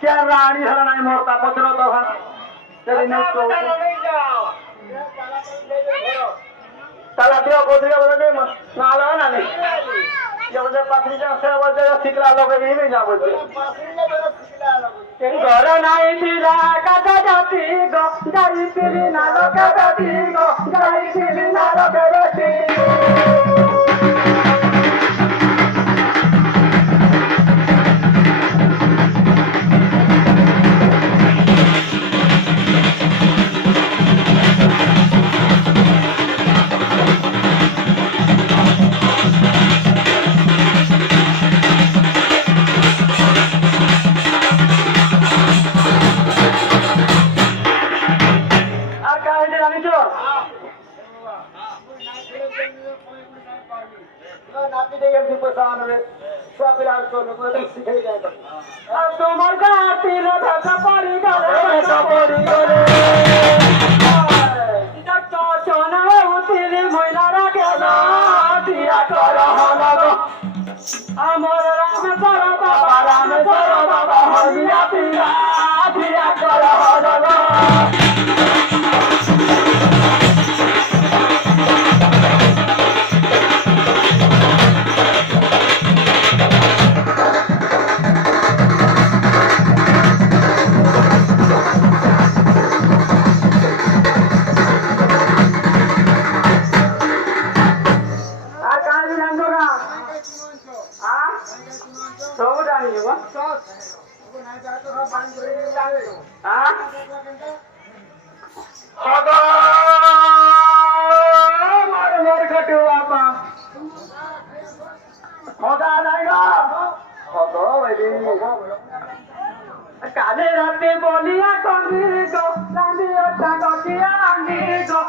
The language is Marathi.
क्या रानी हला नहीं मोरता पचरो तो हां चली नहीं तो ताला दियो गोदिया बोले दे नाला ना नहीं ये बोले पाखरी जा से बोले सिकला लोग ये नहीं जा बोले घर नहीं दिला काटा जाती गो गाई पिली ना लोग जाती गो गाई पिली ना लोग जाती তোমার গাতিল ভাষা পড়ি গলে ভাষা পড়ি গলে চনা উঠিলি মহিলারা গেল দিয়া কর হল আমার রাম কর বাবা হলিয়া পিয়া দিয়া কর হল काले राते बोलिया कंगी गो रांदी ओटा गटिया आंगी गो